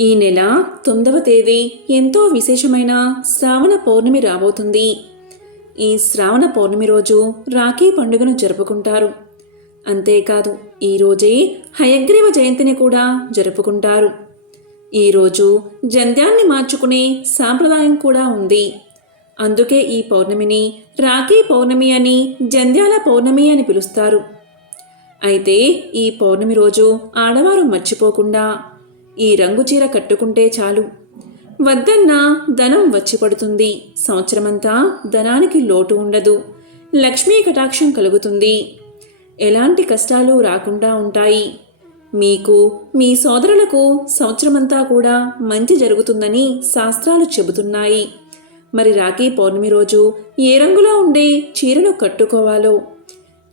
ఈ నెల తొమ్మిదవ తేదీ ఎంతో విశేషమైన శ్రావణ పౌర్ణమి రాబోతుంది. ఈ శ్రావణ పౌర్ణమి రోజు రాఖీ పండుగను జరుపుకుంటారు. అంతేకాదు ఈ రోజే హయగ్రీవ జయంతిని కూడా జరుపుకుంటారు. ఈరోజు జంధ్యాన్ని మార్చుకునే సాంప్రదాయం కూడా ఉంది. అందుకే ఈ పౌర్ణమిని రాఖీ పౌర్ణమి అని జంధ్యాల పౌర్ణమి అని పిలుస్తారు. అయితే ఈ పౌర్ణమి రోజు ఆడవారు మర్చిపోకుండా ఈ రంగు చీర కట్టుకుంటే చాలు. వద్దన్నా ధనం వచ్చి పడుతుంది. సంవత్సరమంతా ధనానికి లోటు ఉండదు. లక్ష్మీ కటాక్షం కలుగుతుంది. ఎలాంటి కష్టాలు రాకుండా ఉంటాయి. మీకు మీ సోదరులకు సంవత్సరమంతా కూడా మంచి జరుగుతుందని శాస్త్రాలు చెబుతున్నాయి. మరి రాఖీ పౌర్ణమి రోజు ఏ రంగులో ఉండే చీరను కట్టుకోవాలో?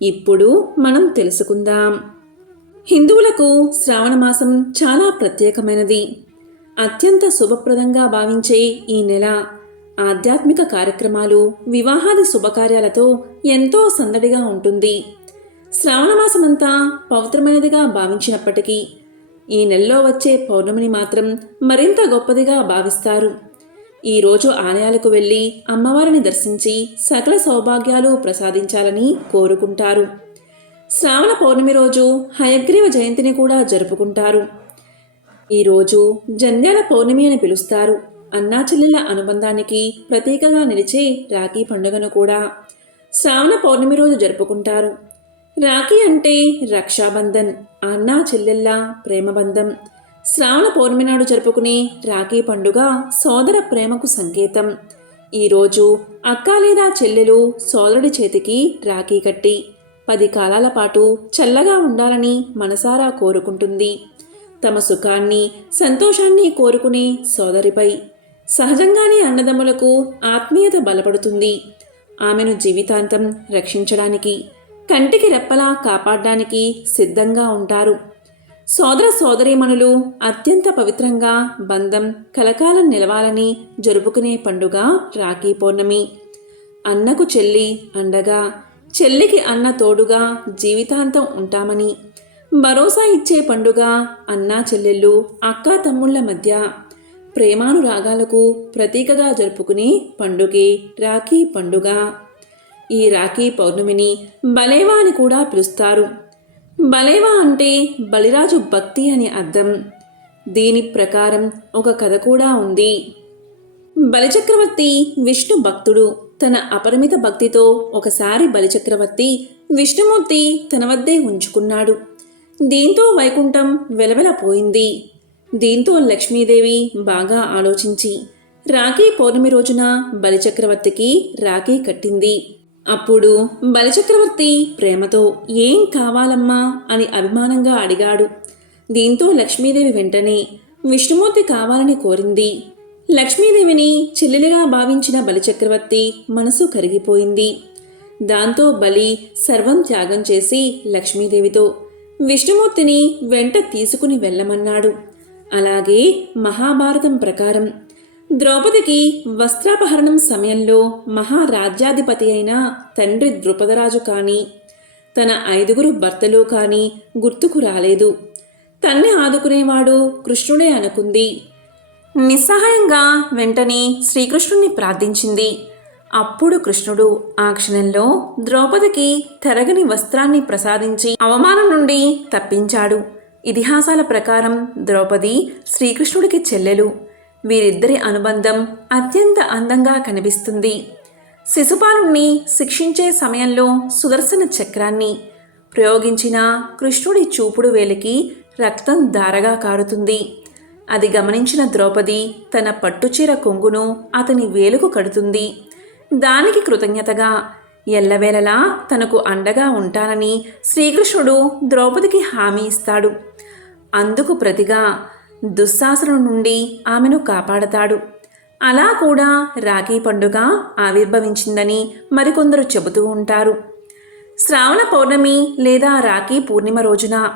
ఇప్పుడు మనం తెలుసుకుందాం. హిందువులకు శ్రావణ మాసం చాలా ప్రత్యేకమైనది. అత్యంత శుభప్రదంగా భావించే ఈ నెల ఆధ్యాత్మిక కార్యక్రమాలు వివాహాది శుభకార్యాలతో ఎంతో సందడిగా ఉంటుంది. శ్రావణ మాసమంతా పవిత్రమైనదిగా భావించినప్పటికీ ఈ నెలలో వచ్చే పౌర్ణమిని మాత్రం మరింత గొప్పదిగా భావిస్తారు. ఈరోజు ఆలయాలకు వెళ్ళి అమ్మవారిని దర్శించి సకల సౌభాగ్యాలు ప్రసాదించాలని కోరుకుంటారు. శ్రావణ పౌర్ణమి రోజు హయగ్రీవ జయంతిని కూడా జరుపుకుంటారు. ఈరోజు జంధ్యాల పౌర్ణమి అని పిలుస్తారు. అన్నా అనుబంధానికి ప్రతీకగా నిలిచే రాఖీ పండుగను కూడా శ్రావణ పౌర్ణమి రోజు జరుపుకుంటారు. రాఖీ అంటే రక్షాబంధన్ అన్నా చెల్లెళ్ళ ప్రేమబంధం. శ్రావణ పౌర్ణమి నాడు జరుపుకునే రాఖీ పండుగ సోదర ప్రేమకు సంకేతం. ఈరోజు అక్క లేదా చెల్లెలు సోదరుడి చేతికి రాఖీ కట్టి పది కాలాల పాటు చల్లగా ఉండాలని మనసారా కోరుకుంటుంది. తమ సుఖాన్ని సంతోషాన్ని కోరుకునే సోదరిపై సహజంగానే అన్నదమ్ములకు ఆత్మీయత బలపడుతుంది. ఆమెను జీవితాంతం రక్షించడానికి కంటికి రెప్పలా కాపాడడానికి సిద్ధంగా ఉంటారు. సోదర సోదరీమణులు అత్యంత పవిత్రంగా బంధం కలకాలం నిలవాలని జరుపుకునే పండుగ రాఖీ పౌర్ణమి. అన్నకు చెల్లి అండగా చెల్లికి అన్న తోడుగా జీవితాంతం ఉంటామని భరోసా ఇచ్చే పండుగ అన్నా చెల్లెళ్ళు అక్కా తమ్ముళ్ళ మధ్య ప్రేమానురాగాలకు ప్రతీకగా జరుపుకునే పండుగే రాఖీ పండుగ. ఈ రాఖీ పౌర్ణమిని బలేవా అని కూడా పిలుస్తారు. బలేవా అంటే బలిరాజు భక్తి అని అర్థం. దీని ప్రకారం ఒక కథ కూడా ఉంది. బలిచక్రవర్తి విష్ణు భక్తుడు. తన అపరిమిత భక్తితో ఒకసారి బలిచక్రవర్తి విష్ణుమూర్తి తన వద్దే ఉంచుకున్నాడు. దీంతో వైకుంఠం వెలవెలపోయింది. దీంతో లక్ష్మీదేవి బాగా ఆలోచించి రాఖీ పౌర్ణమి రోజున బలిచక్రవర్తికి రాఖీ కట్టింది. అప్పుడు బలిచక్రవర్తి ప్రేమతో ఏం కావాలమ్మా? అని అభిమానంగా అడిగాడు. దీంతో లక్ష్మీదేవి వెంటనే విష్ణుమూర్తి కావాలని కోరింది. లక్ష్మీదేవిని చెల్లెలుగా భావించిన బలిచక్రవర్తి మనసు కరిగిపోయింది. దాంతో బలి సర్వం త్యాగం చేసి లక్ష్మీదేవితో విష్ణుమూర్తిని వెంట తీసుకుని వెళ్ళమన్నాడు. అలాగే మహాభారతం ప్రకారం ద్రౌపదికి వస్త్రాపహరణం సమయంలో మహారాజ్యాధిపతి అయిన తండ్రి ద్రుపదరాజు కానీ తన ఐదుగురు భర్తలు కానీ గుర్తుకు రాలేదు. తన్ని ఆదుకునేవాడు కృష్ణుడే అనుకుంది. నిస్సహాయంగా వెంటనే శ్రీకృష్ణుణ్ణి ప్రార్థించింది. అప్పుడు కృష్ణుడు ఆ క్షణంలో ద్రౌపదికి తెరగని వస్త్రాన్ని ప్రసాదించి అవమానం నుండి తప్పించాడు. ఇతిహాసాల ప్రకారం ద్రౌపది శ్రీకృష్ణుడికి చెల్లెలు. వీరిద్దరి అనుబంధం అత్యంత అందంగా కనిపిస్తుంది. శిశుపాలుణ్ణి శిక్షించే సమయంలో సుదర్శన చక్రాన్ని ప్రయోగించిన కృష్ణుడి చూపుడు వేలికి రక్తం ధారగా కారుతుంది. అది గమనించిన ద్రౌపది తన పట్టుచీర కొంగును అతని వేలుకు కడుతుంది. దానికి కృతజ్ఞతగా ఎల్లవేళలా తనకు అండగా ఉంటానని శ్రీకృష్ణుడు ద్రౌపదికి హామీ ఇస్తాడు. అందుకు ప్రతిగా దుశ్శాసనం నుండి ఆమెను కాపాడతాడు. అలా కూడా రాఖీ పండుగ ఆవిర్భవించిందని మరికొందరు చెబుతూ ఉంటారు. శ్రావణ పౌర్ణమి లేదా రాఖీ పూర్ణిమ రోజున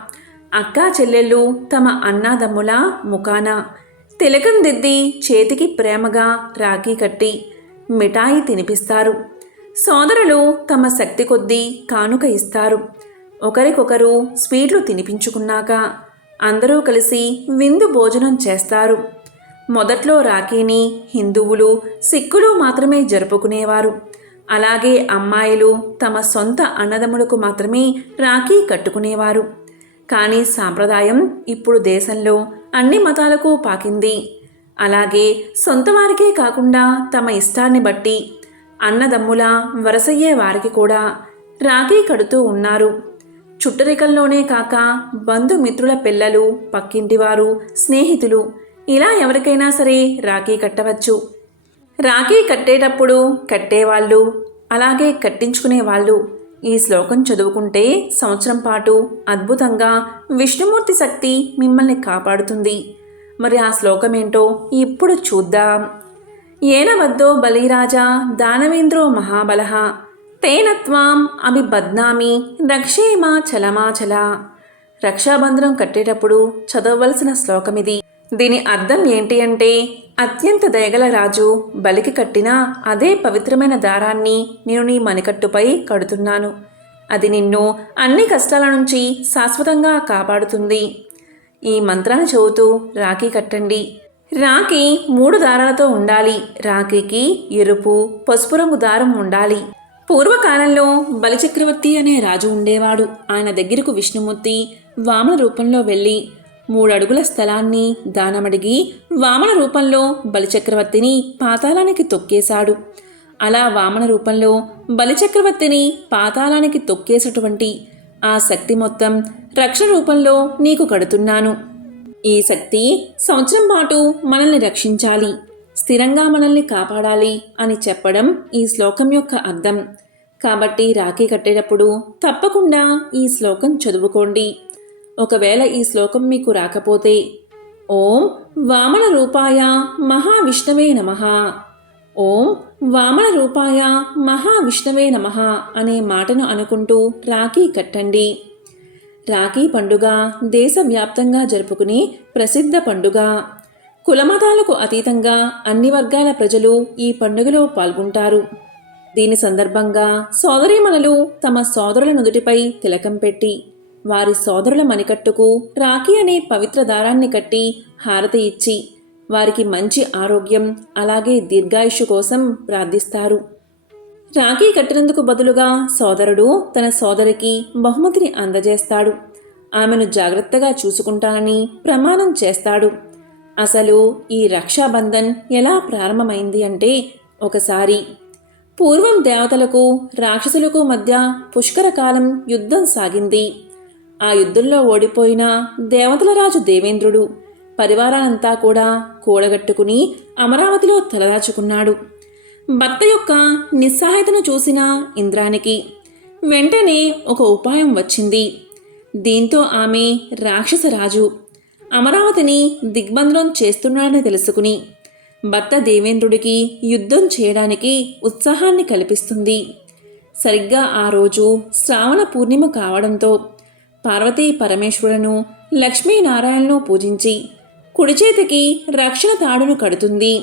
అక్కా చెల్లెళ్ళు తమ అన్నాదమ్ముల ముఖాన తిలకం దిద్ది చేతికి ప్రేమగా రాఖీ కట్టి మిఠాయి తినిపిస్తారు. సోదరులు తమ శక్తి కొద్దీ కానుక ఇస్తారు. ఒకరికొకరు స్వీట్లు తినిపించుకున్నాక అందరూ కలిసి విందు భోజనం చేస్తారు. మొదట్లో రాఖీని హిందువులు సిక్కులు మాత్రమే జరుపుకునేవారు. అలాగే అమ్మాయిలు తమ సొంత అన్నదమ్ములకు మాత్రమే రాఖీ కట్టుకునేవారు. కానీ సాంప్రదాయం ఇప్పుడు దేశంలో అన్ని మతాలకు పాకింది. అలాగే సొంత వారికే కాకుండా తమ ఇష్టాన్ని బట్టి అన్నదమ్ముల వరసయ్యే వారికి కూడా రాఖీ కడుతూ ఉన్నారు. చుట్టరికల్లోనే కాక బంధుమిత్రుల పిల్లలు పక్కింటివారు స్నేహితులు ఇలా ఎవరికైనా సరే రాఖీ కట్టవచ్చు. రాఖీ కట్టేటప్పుడు కట్టేవాళ్ళు అలాగే కట్టించుకునే వాళ్ళు ఈ శ్లోకం చదువుకుంటే సంవత్సరం పాటు అద్భుతంగా విష్ణుమూర్తి శక్తి మిమ్మల్ని కాపాడుతుంది. మరి ఆ శ్లోకం ఏంటో ఇప్పుడు చూద్దాం. ఏనవద్దో బలిరాజా దానవేంద్రో మహాబలః. తేన త్వాం అభి బద్నామి రక్షేమా చలమాచల. రక్షాబంధనం కట్టేటప్పుడు చదవవలసిన శ్లోకం ఇది దీని అర్థం ఏంటి అంటే అత్యంత దయగల రాజు బలికి కట్టిన అదే పవిత్రమైన దారాన్ని నేను నీ మణికట్టుపై కడుతున్నాను. అది నిన్ను అన్ని కష్టాల నుంచి శాశ్వతంగా కాపాడుతుంది. ఈ మంత్రాన్ని చదువుతూ రాఖీ కట్టండి. రాఖీ మూడు దారాలతో ఉండాలి. రాఖీకి ఎరుపు పసుపు రంగు దారం ఉండాలి. పూర్వకాలంలో బలిచక్రవర్తి అనే రాజు ఉండేవాడు. ఆయన దగ్గరకు విష్ణుమూర్తి వామన రూపంలో వెళ్ళి మూడడుగుల స్థలాన్ని దానమడిగి వామన రూపంలో బలిచక్రవర్తిని పాతాళానికి తొక్కేశాడు. అలా వామన రూపంలో బలిచక్రవర్తిని పాతాళానికి తొక్కేసినటువంటి ఆ శక్తి మొత్తం రక్షణ రూపంలో నీకు కడుతున్నాను. ఈ శక్తి సంవత్సరం పాటు మనల్ని రక్షించాలి స్థిరంగా మనల్ని కాపాడాలి అని చెప్పడం ఈ శ్లోకం యొక్క అర్థం. కాబట్టి రాఖీ కట్టేటప్పుడు తప్పకుండా ఈ శ్లోకం చదువుకోండి. ఒకవేళ ఈ శ్లోకం మీకు రాకపోతే ఓం వామన రూపాయ మహావిష్ణవే నమ. ఓం వామన రూపాయ మహావిష్ణవే నమ అనే మాటను అనుకుంటూ రాఖీ కట్టండి. రాఖీ పండుగ దేశవ్యాప్తంగా జరుపుకునే ప్రసిద్ధ పండుగ. కులమతాలకు అతీతంగా అన్ని వర్గాల ప్రజలు ఈ పండుగలో పాల్గొంటారు. దీని సందర్భంగా సోదరీమణులు తమ సోదరుల నుదుటిపై తిలకం పెట్టి వారి సోదరుల మణికట్టుకు రాఖీ అనే పవిత్ర దారాన్ని కట్టి హారతి ఇచ్చి వారికి మంచి ఆరోగ్యం అలాగే దీర్ఘాయుషు కోసం ప్రార్థిస్తారు. రాఖీ కట్టినందుకు బదులుగా సోదరుడు తన సోదరికి బహుమతిని అందజేస్తాడు. ఆమెను జాగ్రత్తగా చూసుకుంటానని ప్రమాణం చేస్తాడు. అసలు ఈ రక్షాబంధన్ ఎలా ప్రారంభమైంది అంటే ఒకసారి పూర్వం దేవతలకు రాక్షసులకు మధ్య పుష్కర కాలం యుద్ధం సాగింది. ఆ యుద్ధంలో ఓడిపోయిన దేవతల రాజు దేవేంద్రుడు పరివారానంతా కూడా కూడగట్టుకుని అమరావతిలో తలదాచుకున్నాడు. భర్త యొక్క నిస్సహాయతను చూసిన ఇంద్రానికి వెంటనే ఒక ఉపాయం వచ్చింది. దీంతో ఆమె రాక్షసరాజు అమరావతిని దిగ్బంధనం చేస్తున్నాడని తెలుసుకుని భర్త దేవేంద్రుడికి యుద్ధం చేయడానికి ఉత్సాహాన్ని కల్పిస్తుంది. సరిగ్గా ఆ రోజు శ్రావణ పూర్ణిమ కావడంతో పార్వతీ పరమేశ్వరులను లక్ష్మీనారాయణను పూజించి కుడిచేతికి రక్షణ తాడును కడుతుంది.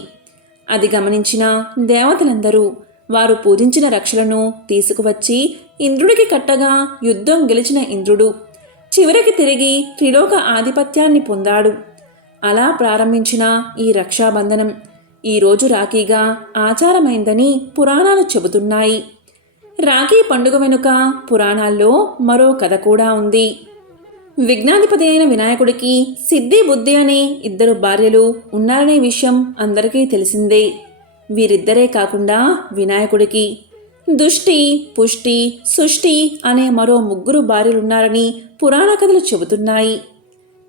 అది గమనించిన దేవతలందరూ వారు పూజించిన రక్షలను తీసుకువచ్చి ఇంద్రుడికి కట్టగా యుద్ధం గెలిచిన ఇంద్రుడు చివరికి తిరిగి త్రిలోక ఆధిపత్యాన్ని పొందాడు. అలా ప్రారంభించిన ఈ రక్షాబంధనం ఈరోజు రాఖీగా ఆచారమైందని పురాణాలు చెబుతున్నాయి. రాఖీ పండుగ వెనుక పురాణాల్లో మరో కథ కూడా ఉంది. విజ్ఞాధిపతి అయిన వినాయకుడికి సిద్ధి బుద్ధి అనే ఇద్దరు భార్యలు ఉన్నారనే విషయం అందరికీ తెలిసిందే. వీరిద్దరే కాకుండా వినాయకుడికి దుష్టి పుష్టి సుష్టి అనే మరో ముగ్గురు భార్యలున్నారని పురాణ కథలు చెబుతున్నాయి.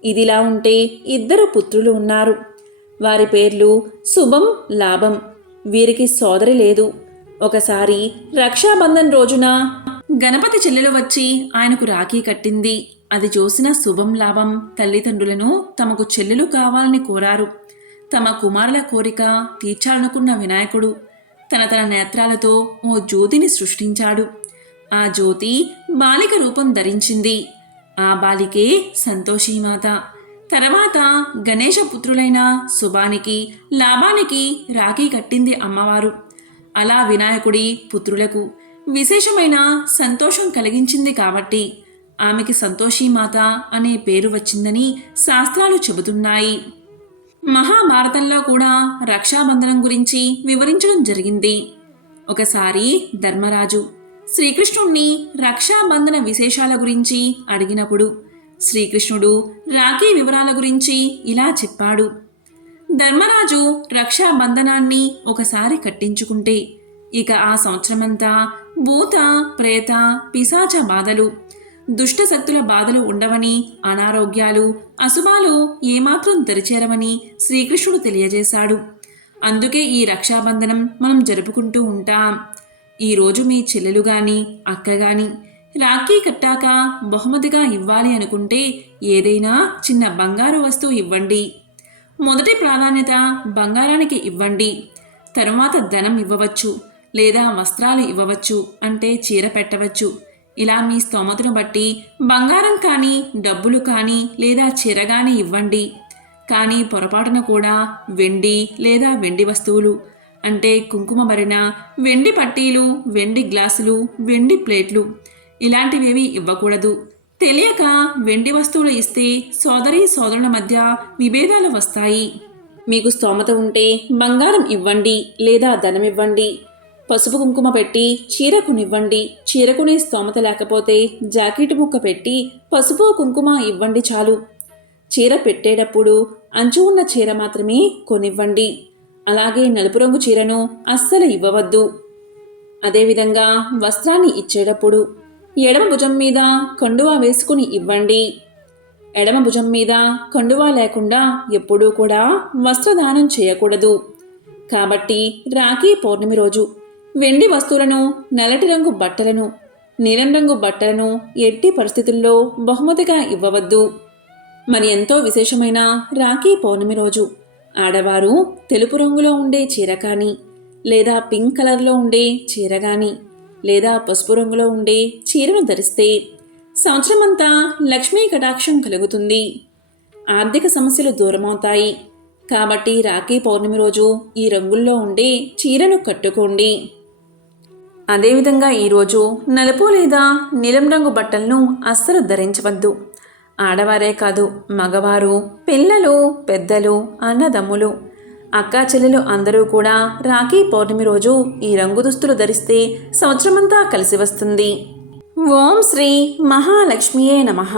ఇదిలా ఉంటే ఇద్దరు పుత్రులు ఉన్నారు. వారి పేర్లు శుభం లాభం. వీరికి సోదరి లేదు. ఒకసారి రక్షాబంధన్ రోజున గణపతి చెల్లెలు వచ్చి ఆయనకు రాఖీ కట్టింది. అది చూసిన శుభం లాభం. తల్లిదండ్రులను తమకు చెల్లెలు కావాలని కోరారు. తమ కుమారుల కోరిక తీర్చాలనుకున్న వినాయకుడు తన తన నేత్రాలతో ఓ జ్యోతిని సృష్టించాడు. ఆ జ్యోతి బాలిక రూపం ధరించింది. ఆ బాలికే సంతోషీమాత తర్వాత గణేశ పుత్రులైన శుభానికి లాభానికి రాఖీ కట్టింది అమ్మవారు. అలా వినాయకుడి పుత్రులకు విశేషమైన సంతోషం కలిగించింది కాబట్టి ఆమెకి సంతోషీమాత అనే పేరు వచ్చిందని శాస్త్రాలు చెబుతున్నాయి. మహాభారతంలో కూడా రక్షాబంధనం గురించి వివరించడం జరిగింది. ఒకసారి ధర్మరాజు శ్రీకృష్ణుణ్ణి రక్షాబంధన విశేషాల గురించి అడిగినప్పుడు శ్రీకృష్ణుడు రాఖీ వివరాల గురించి ఇలా చెప్పాడు. ధర్మరాజు రక్షాబంధనాన్ని ఒకసారి కట్టించుకుంటే ఇక ఆ సంవత్సరమంతా భూత ప్రేత పిశాచ బాధలు దుష్ట శక్తుల బాధలు ఉండవని అనారోగ్యాలు అశుభాలు ఏమాత్రం తెరిచేరవని శ్రీకృష్ణుడు తెలియజేశాడు. అందుకే ఈ రక్షాబంధనం మనం జరుపుకుంటూ ఉంటాం. ఈరోజు మీ చెల్లెలు గాని అక్క గాని రాఖీ కట్టాక బహుమతిగా ఇవ్వాలి అనుకుంటే ఏదైనా చిన్న బంగారు వస్తువు ఇవ్వండి. మొదటి ప్రాధాన్యత బంగారానికి ఇవ్వండి. తరువాత ధనం ఇవ్వవచ్చు. లేదా వస్త్రాలు ఇవ్వవచ్చు అంటే చీర పెట్టవచ్చు. ఇలా మీ స్తోమతను బట్టి బంగారం కానీ డబ్బులు కానీ లేదా చీర కానీ ఇవ్వండి. కానీ పొరపాటున కూడా వెండి లేదా వెండి వస్తువులు అంటే కుంకుమ భరిన వెండి పట్టీలు వెండి గ్లాసులు వెండి ప్లేట్లు ఇలాంటివేవి ఇవ్వకూడదు. తెలియక వెండి వస్తువులు ఇస్తే సోదరి సోదరుల మధ్య విభేదాలు వస్తాయి. మీకు స్తోమత ఉంటే బంగారం ఇవ్వండి లేదా ధనం ఇవ్వండి. పసుపు కుంకుమ పెట్టి చీరకునివ్వండి చీరకునే స్తోమత లేకపోతే జాకెట్ ముక్క పెట్టి పసుపు కుంకుమ ఇవ్వండి చాలు. చీర పెట్టేటప్పుడు అంచు ఉన్న చీర మాత్రమే కొనివ్వండి. అలాగే నలుపు రంగు చీరను అస్సలు ఇవ్వవద్దు. అదేవిధంగా వస్త్రాన్ని ఇచ్చేటప్పుడు ఎడమ భుజం మీద కండువా వేసుకుని ఇవ్వండి. ఎడమ భుజం మీద కండువా లేకుండా ఎప్పుడూ కూడా వస్త్రదానం చేయకూడదు. కాబట్టి రాఖీ పౌర్ణమి రోజు వెండి వస్తువులను నల్లటి రంగు బట్టలను నీలం రంగు బట్టలను ఎట్టి పరిస్థితుల్లో బహుమతిగా ఇవ్వవద్దు. మరి ఎంతో విశేషమైన రాఖీ పౌర్ణమి రోజు ఆడవారు తెలుపు రంగులో ఉండే చీర కానీ లేదా పింక్ కలర్లో ఉండే చీర కానీ లేదా పసుపు రంగులో ఉండే చీరను ధరిస్తే సంవత్సరమంతా లక్ష్మీ కటాక్షం కలుగుతుంది. ఆర్థిక సమస్యలు దూరమవుతాయి. కాబట్టి రాఖీ పౌర్ణమి రోజు ఈ రంగుల్లో ఉండే చీరను కట్టుకోండి. అదేవిధంగా ఈరోజు నలుపు లేదా నీలం రంగు బట్టలను అస్సలు ధరించవద్దు. ఆడవారే కాదు మగవారు పిల్లలు పెద్దలు అన్నదమ్ములు అక్కా చెల్లెలు అందరూ కూడా రాఖీ పౌర్ణమి రోజు ఈ రంగు దుస్తులు ధరిస్తే సంవత్సరమంతా కలిసి వస్తుంది. ఓం శ్రీ మహాలక్ష్మియే నమః.